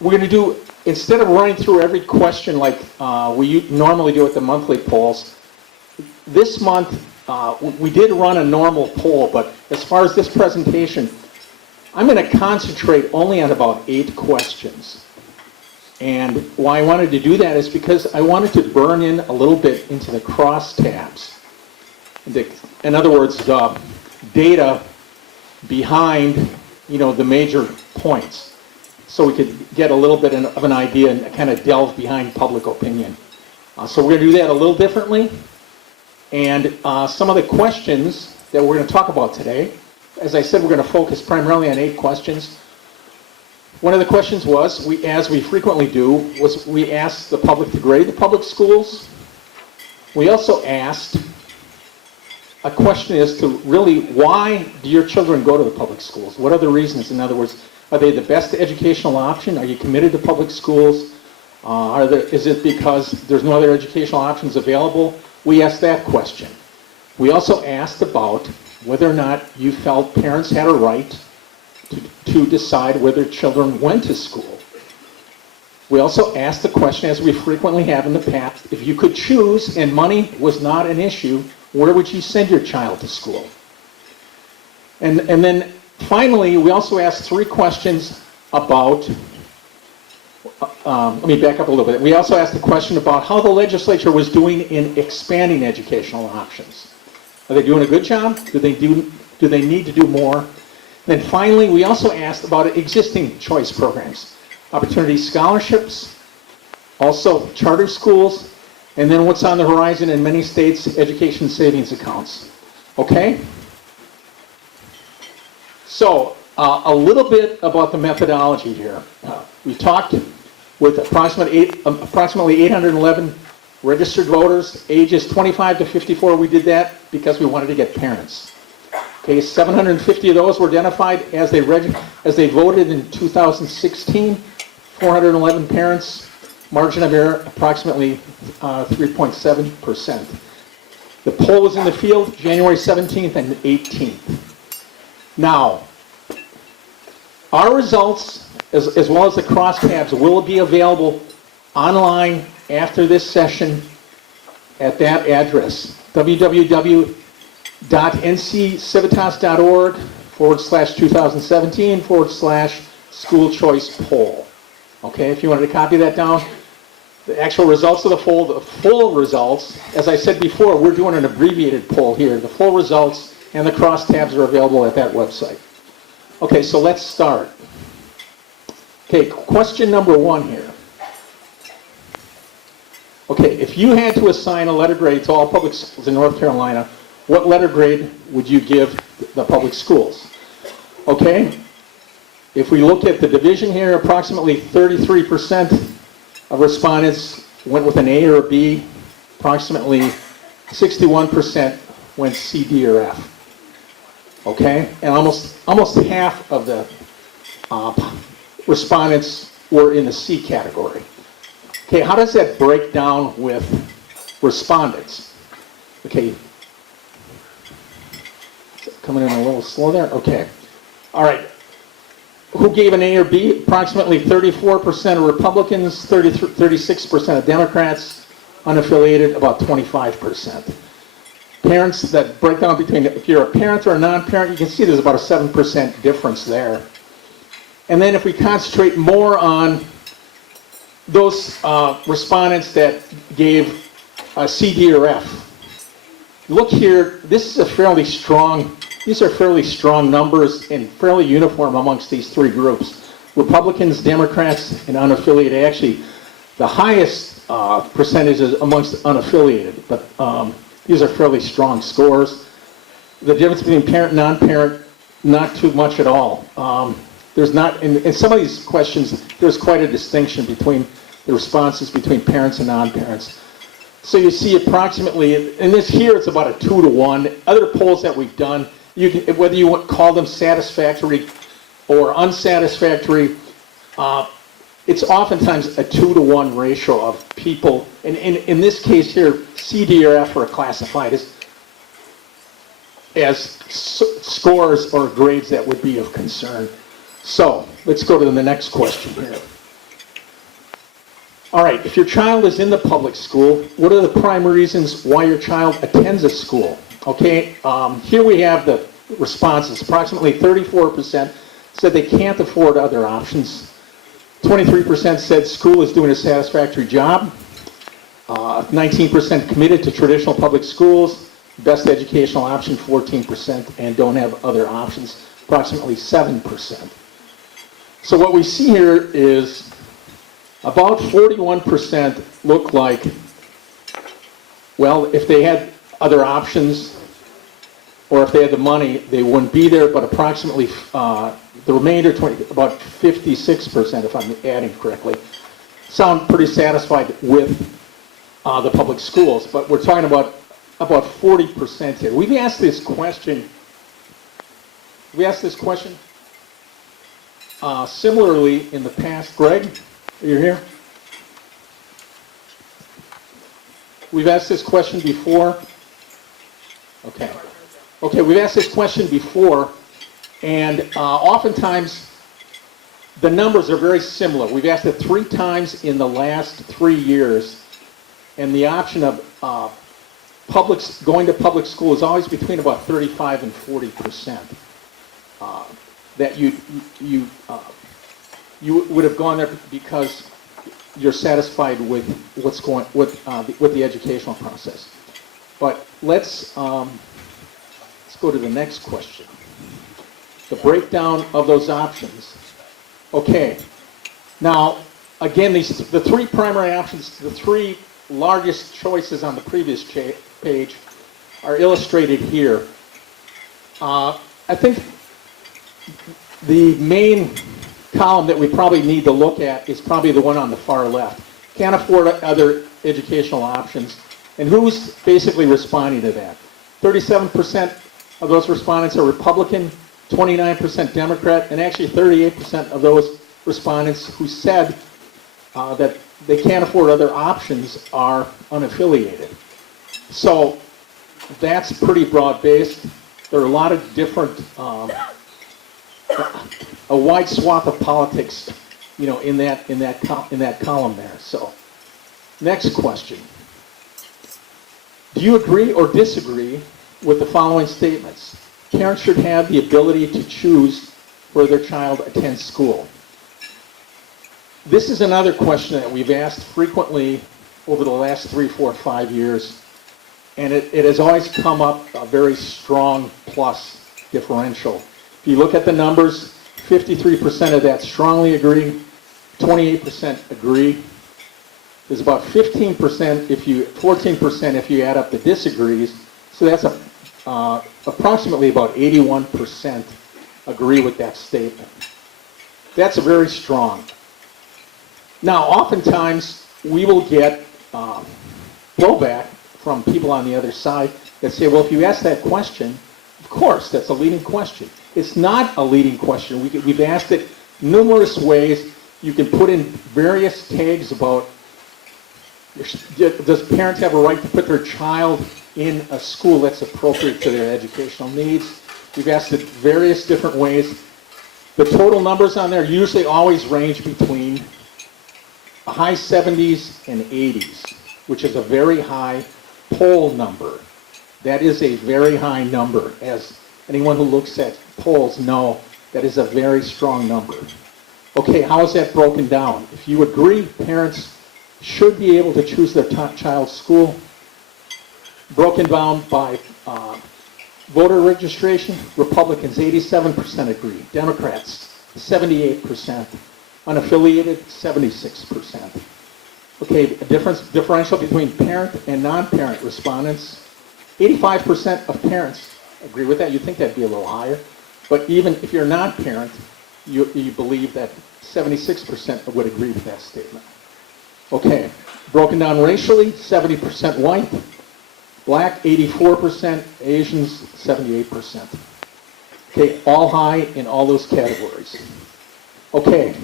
we're going to do, instead of running through every question like we normally do at the monthly polls, this month we did run a normal poll, but as far as this presentation, I'm going to concentrate only on about 8 questions. And why I wanted to do that is because I wanted to burn in a little bit into the crosstabs. In other words, the data behind, the major points, so we could get a little bit of an idea and kind of delve behind public opinion. So we're going to do that a little differently. And some of the questions that we're going to talk about today, as I said, we're going to focus primarily on 8 questions. One of the questions was, as we frequently do, was we asked the public to grade the public schools. We also asked a question as to really, why do your children go to the public schools? What are the reasons? In other words, are they the best educational option? Are you committed to public schools? Is it because there's no other educational options available? We asked that question. We also asked about whether or not you felt parents had a right to decide whether children went to school. We also asked the question, as we frequently have in the past, if you could choose and money was not an issue, where would you send your child to school? And then finally, we also asked 3 questions about, let me back up a little bit. We also asked a question about how the legislature was doing in expanding educational options. Are they doing a good job? Do they need to do more? Then finally, we also asked about existing choice programs, opportunity scholarships, also charter schools, and then what's on the horizon in many states, education savings accounts. Okay? So, a little bit about the methodology here. We talked with approximately 811 registered voters, ages 25 to 54. We did that because we wanted to get parents. Okay, 750 of those were identified as they voted in 2016. 411 parents, margin of error approximately 3.7%. The poll was in the field January 17th and 18th. Now, our results, as well as the crosstabs, will be available online after this session at that address, www.nccivitas.org/2017/school choice poll. Okay, if you wanted to copy that down, the actual results of the poll, the full results, as I said before, we're doing an abbreviated poll here. The full results and the crosstabs are available at that website. Okay, so let's start. Okay, question number 1 here. Okay, if you had to assign a letter grade to all public schools in North Carolina, what letter grade would you give the public schools? Okay, if we look at the division here, approximately 33% of respondents went with an A or a B. Approximately 61% went C, D, or F. Okay, and almost half of the respondents were in the C category. Okay, how does that break down with respondents? Okay, coming in a little slow there. Okay, all right. Who gave an A or B? Approximately 34% of Republicans, 36% of Democrats, unaffiliated about 25%. Parents, that breakdown between, if you're a parent or a non-parent, you can see there's about a 7% difference there. And then if we concentrate more on those respondents that gave C, D, or F. Look here, these are fairly strong numbers and fairly uniform amongst these 3 groups. Republicans, Democrats, and unaffiliated. Actually, the highest percentages amongst unaffiliated, but these are fairly strong scores. The difference between parent and non-parent, not too much at all. There's not, in some of these questions, there's quite a distinction between the responses between parents and non-parents. So you see approximately, in this here, it's about a 2 to 1. Other polls that we've done, you can, whether you call them satisfactory or unsatisfactory, it's oftentimes a 2 to 1 ratio of people. And in this case here, C, D, or F are classified as scores or grades that would be of concern. So let's go to the next question here. All right, if your child is in the public school, what are the prime reasons why your child attends a school? Okay, here we have the responses. Approximately 34% said they can't afford other options. 23% said school is doing a satisfactory job. 19% committed to traditional public schools. Best educational option, 14%, and don't have other options, approximately 7%. So what we see here is about 41% look like, well, if they had other options or if they had the money, they wouldn't be there, but approximately the remainder, about 56%, if I'm adding correctly, sound pretty satisfied with the public schools. But we're talking about 40% here. We've asked this question. Similarly in the past. Greg, are you here? We've asked this question before. Okay. Okay, we've asked this question before, and oftentimes the numbers are very similar. We've asked it 3 times in the last 3 years, and the option of going to public school is always between about 35 and 40%. That you would have gone there because you're satisfied with what's going with the educational process. But let's go to the next question. The breakdown of those options. Okay. Now, again, the 3 primary options, the 3 largest choices on the previous page are illustrated here. I think the main column that we probably need to look at is probably the one on the far left. Can't afford other educational options. And who's basically responding to that? 37% of those respondents are Republican, 29% Democrat, and actually 38% of those respondents who said that they can't afford other options are unaffiliated. So that's pretty broad-based. There are a lot of different, a wide swath of politics, in that column there. So, next question: do you agree or disagree with the following statements? Parents should have the ability to choose where their child attends school. This is another question that we've asked frequently over the last 3, 4, 5 years, and it has always come up a very strong plus differential. If you look at the numbers, 53% of that strongly agree, 28% agree. There's about 14% if you add up the disagrees. So that's approximately about 81% agree with that statement. That's very strong. Now, oftentimes we will get blowback from people on the other side that say, well, if you ask that question, of course, that's a leading question. It's not a leading question. We've asked it numerous ways. You can put in various tags about, does parents have a right to put their child in a school that's appropriate to their educational needs? We've asked it various different ways. The total numbers on there usually always range between high 70s and 80s, which is a very high poll number. That is a very high number. As anyone who looks at polls know, that is a very strong number. Okay, how is that broken down? If you agree, parents should be able to choose their child's school, broken down by voter registration, Republicans 87% agree, Democrats 78%, unaffiliated 76%. Okay, a differential between parent and non-parent respondents, 85% of parents agree with that. You'd think that'd be a little higher, but even if you're not parent, you believe that 76% would agree with that statement. Okay, broken down racially, 70% white, black 84%, Asians 78%. Okay, all high in all those categories. Okay,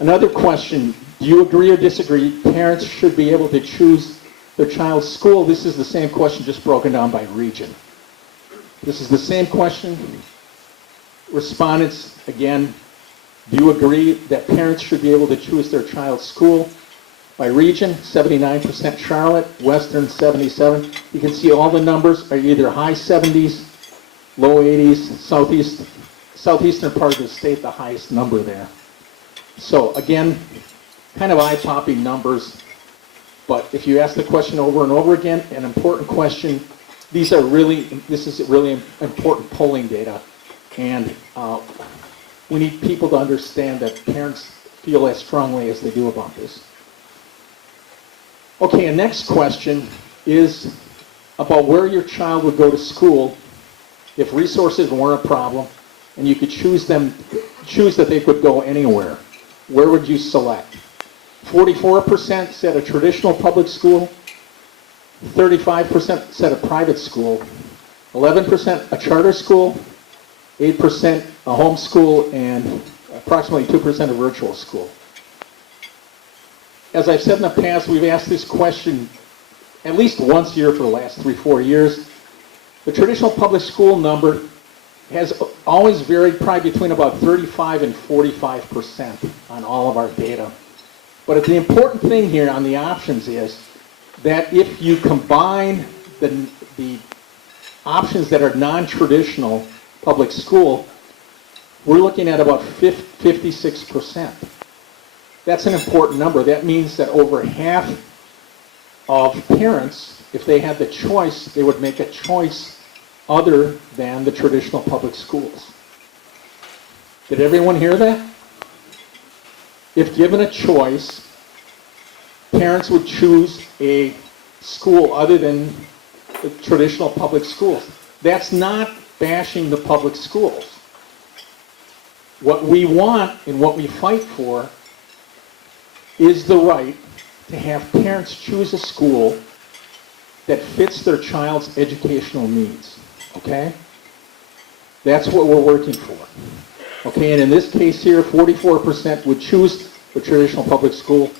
another question, do you agree or disagree parents should be able to choose their child's school? This is the same question, just broken down by region. This is the same question. Respondents, again, do you agree that parents should be able to choose their child's school? By region, 79% Charlotte, Western 77. You can see all the numbers are either high 70s, low 80s, southeastern part of the state, the highest number there. So again, kind of eye-popping numbers, but if you ask the question over and over again, an important question, this is really important polling data, and we need people to understand that parents feel as strongly as they do about this. Okay, and next question is about where your child would go to school if resources weren't a problem and you could choose that they could go anywhere. Where would you select? 44% said a traditional public school, 35% said a private school, 11% a charter school, 8% a home school, and approximately 2% a virtual school. As I've said in the past, we've asked this question at least once a year for the last 3-4 years. The traditional public school number has always varied probably between about 35 and 45% on all of our data. But the important thing here on the options is that if you combine the options that are non-traditional public school, we're looking at about 56%. That's an important number. That means that over half of parents, if they had the choice, they would make a choice other than the traditional public schools. Did everyone hear that? If given a choice, parents would choose a school other than the traditional public schools. That's not bashing the public schools. What we want and what we fight for is the right to have parents choose a school that fits their child's educational needs, okay? That's what we're working for. Okay, and in this case here, 44% would choose the traditional public school.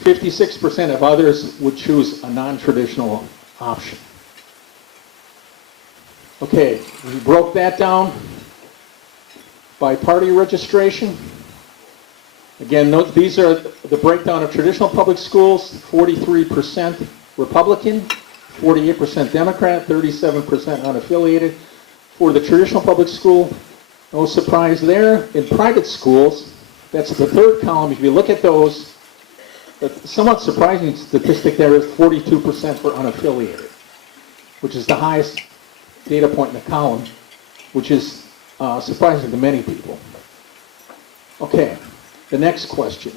56% of others would choose a non-traditional option. Okay, we broke that down by party registration. Again, note these are the breakdown of traditional public schools: 43% Republican, 48% Democrat, 37% unaffiliated. For the traditional public school, no surprise there. In private schools, that's the third column. If you look at those, the somewhat surprising statistic there is 42% for unaffiliated, which is the highest data point in the column, which is surprising to many people. Okay. The next question.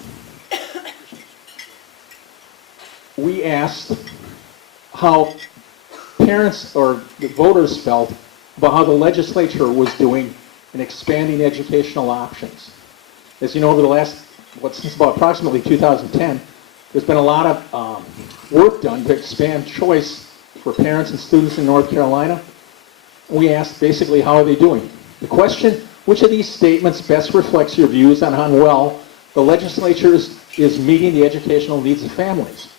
We asked how parents or the voters felt about how the legislature was doing in expanding educational options. As you know, over the last, since about approximately 2010, there's been a lot of work done to expand choice for parents and students in North Carolina. We asked basically, how are they doing? The question, which of these statements best reflects your views on how well the legislature is meeting the educational needs of families?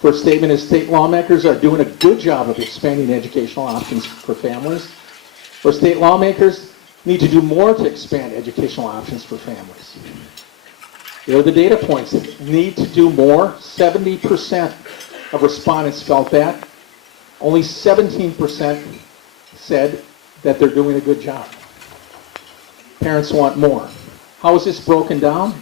First statement is state lawmakers are doing a good job of expanding educational options for families, or state lawmakers need to do more to expand educational options for families. There are the data points. Need to do more. 70% of respondents felt that. Only 17% said that they're doing a good job. Parents want more. How is this broken down?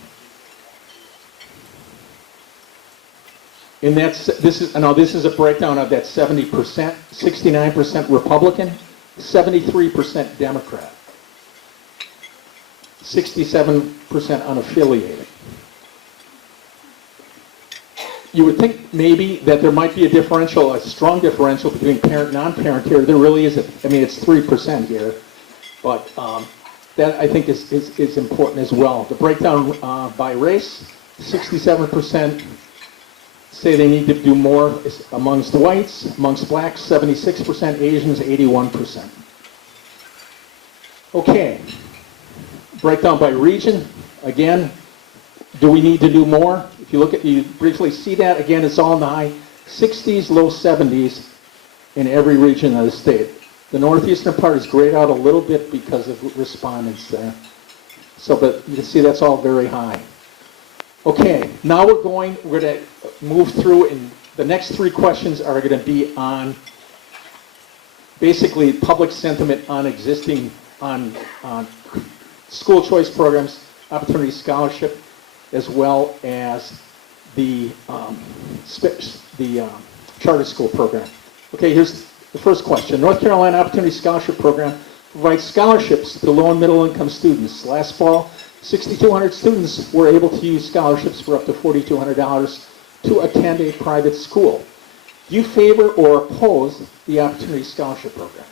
And this is a breakdown of that 70%, 69% Republican, 73% Democrat, 67% unaffiliated. You would think maybe that there might be a strong differential between parent and non-parent here. There really isn't. I mean, it's 3% here, but that I think is important as well. The breakdown by race, 67% say they need to do more amongst whites, amongst blacks, 76%, Asians, 81%. Okay, breakdown by region, again, do we need to do more? If you briefly see that, again, it's all in the high 60s, low 70s in every region of the state. The northeastern part is grayed out a little bit because of respondents there. So, but you can see that's all very high. Okay, now we're going to move through, and the next three questions are going to be on basically public sentiment on existing, on school choice programs, opportunity scholarship, as well as the charter school program. Okay, here's the first question. North Carolina Opportunity Scholarship Program provides scholarships to low and middle income students. Last fall, 6,200 students were able to use scholarships for up to $4,200 to attend a private school. Do you favor or oppose the Opportunity Scholarship Program?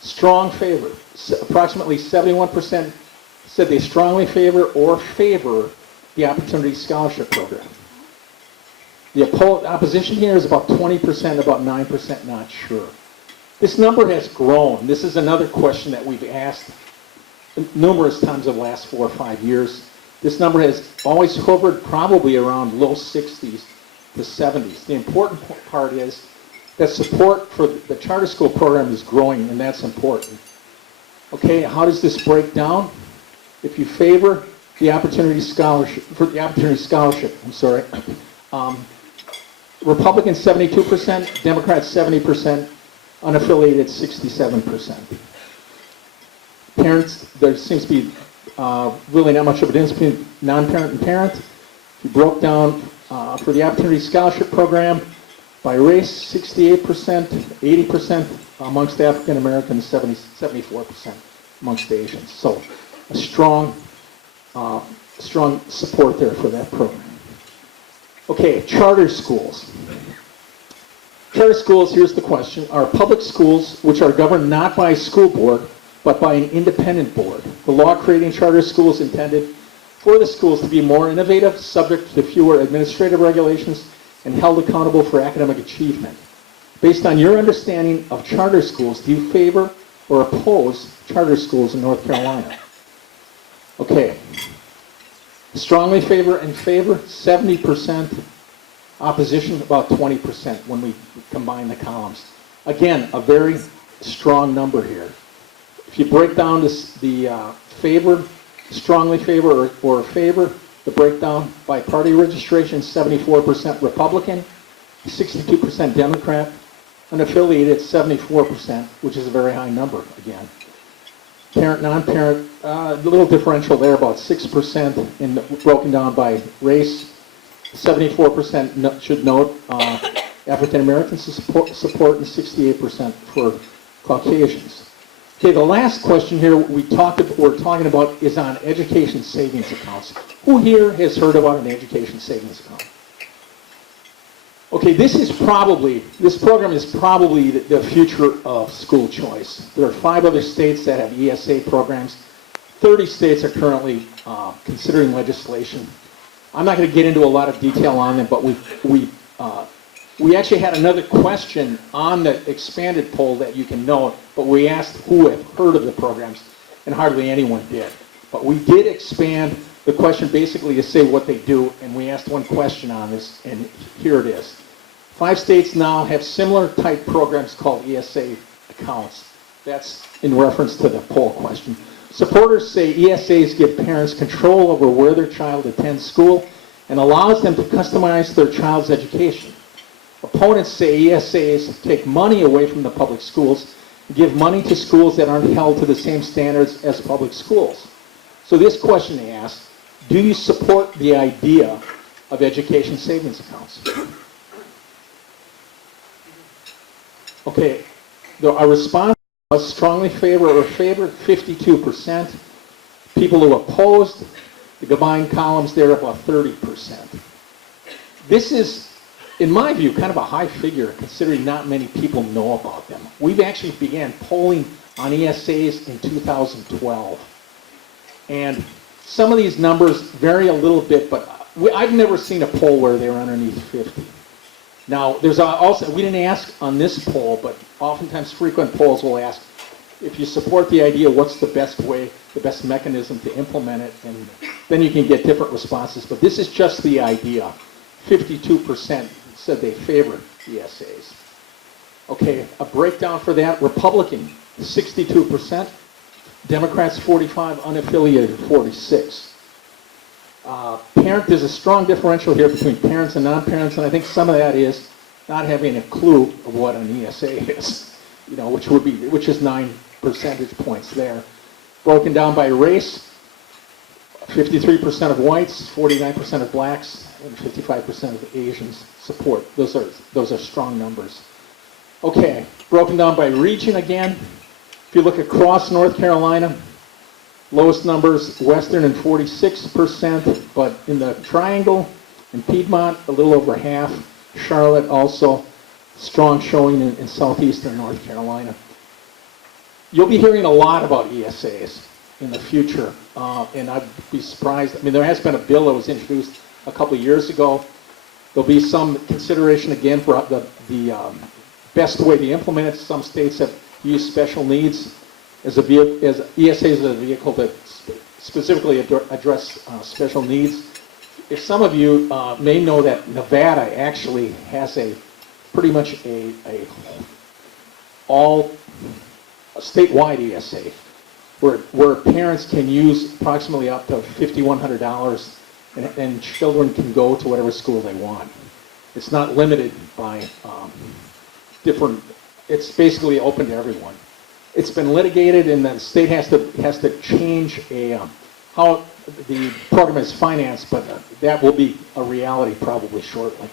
Strong favor. Approximately 71% said they strongly favor or favor the Opportunity Scholarship Program. The opposition here is about 20%, about 9% not sure. This number has grown. This is another question that we've asked numerous times over the last 4 or 5 years. This number has always hovered probably around low 60s to 70s. The important part is that support for the charter school program is growing, and that's important. Okay, how does this break down? If you favor the Opportunity Scholarship, Republicans 72%, Democrats 70%, unaffiliated 67%. Parents, there seems to be really not much of a difference between non-parent and parent. If you broke down for the Opportunity Scholarship Program by race, 68%, 80% amongst African Americans, 74% amongst Asians. So a strong support there for that program. Okay, charter schools. Charter schools, here's the question, are public schools which are governed not by a school board, but by an independent board. The law creating charter schools intended for the schools to be more innovative, subject to fewer administrative regulations, and held accountable for academic achievement. Based on your understanding of charter schools, do you favor or oppose charter schools in North Carolina? Okay. Strongly favor and favor, 70%. Opposition, about 20% when we combine the columns. Again, a very strong number here. If you break down this, the favor, strongly favor or favor, the breakdown by party registration, 74% Republican, 62% Democrat, unaffiliated 74%, which is a very high number again. Parent, non-parent, a little differential there, about 6% broken down by race. 74% should note African Americans support and 68% for Caucasians. Okay, the last question here we're talking about is on education savings accounts. Who here has heard about an education savings account? Okay, this program is probably the future of school choice. There are 5 other states that have ESA programs. 30 states are currently considering legislation. I'm not going to get into a lot of detail on them, but we actually had another question on the expanded poll that you can note, but we asked who had heard of the programs, and hardly anyone did. But we did expand the question basically to say what they do, and we asked one question on this, and here it is. 5 states now have similar type programs called ESA accounts. That's in reference to the poll question. Supporters say ESAs give parents control over where their child attends school and allows them to customize their child's education. Opponents say ESAs take money away from the public schools and give money to schools that aren't held to the same standards as public schools. So this question asks, do you support the idea of education savings accounts? Okay, our response was strongly favor or favor, 52%. People who opposed, the combined columns there, about 30%. This is, in my view, kind of a high figure considering not many people know about them. We've actually began polling on ESAs in 2012. And some of these numbers vary a little bit, but I've never seen a poll where they were underneath 50. Now, there's also, we didn't ask on this poll, but oftentimes frequent polls will ask, if you support the idea, what's the best way, the best mechanism to implement it, and then you can get different responses. But this is just the idea. 52% said they favored ESAs. Okay, a breakdown for that, Republican, 62%, Democrats 45, unaffiliated 46. There's a strong differential here between parents and non-parents, and I think some of that is not having a clue of what an ESA is, which is 9 percentage points there. Broken down by race, 53% of whites, 49% of blacks, and 55% of Asians support. Those are strong numbers. Okay, broken down by region again. If you look across North Carolina, lowest numbers, Western and 46%, but in the Triangle and Piedmont, a little over half. Charlotte also, strong showing in southeastern North Carolina. You'll be hearing a lot about ESAs in the future, and I'd be surprised. I mean, there has been a bill that was introduced a couple of years ago. There'll be some consideration again for the best way to implement it. Some states have used special needs as ESAs as a vehicle that specifically address special needs. If some of you may know that Nevada actually has pretty much a statewide ESA where parents can use approximately up to $5,100 and children can go to whatever school they want. It's not limited by it's basically open to everyone. It's been litigated, and the state has to change how the program is financed, but that will be a reality probably shortly.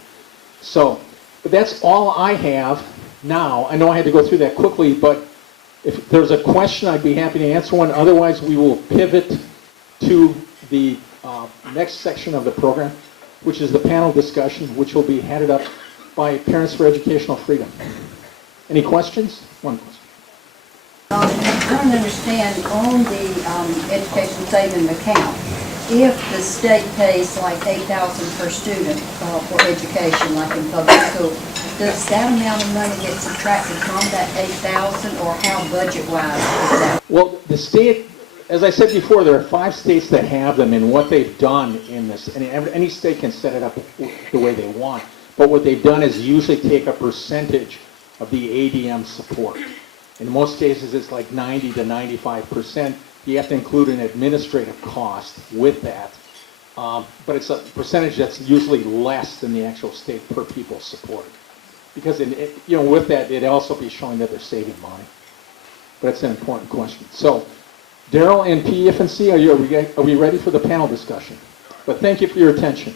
So, but that's all I have now. I know I had to go through that quickly, but if there's a question, I'd be happy to answer one. Otherwise, we will pivot to the next section of the program, which is the panel discussion, which will be headed up by Parents for Educational Freedom. Any questions? One question. I don't understand, on the education savings account, if the state pays like $8,000 per student for education, like in public school, does that amount of money get subtracted from that $8,000, or how budget-wise is that? Well, the state, as I said before, there are 5 states that have them, and what they've done in this, and any state can set it up the way they want, but what they've done is usually take a percentage of the ADM support. In most cases, it's like 90 to 95%. You have to include an administrative cost with that, but it's a percentage that's usually less than the actual state per pupil support. Because with that, it'd also be showing that they're saving money. But it's an important question. So, Daryl and PEF&C, are we ready for the panel discussion? But thank you for your attention.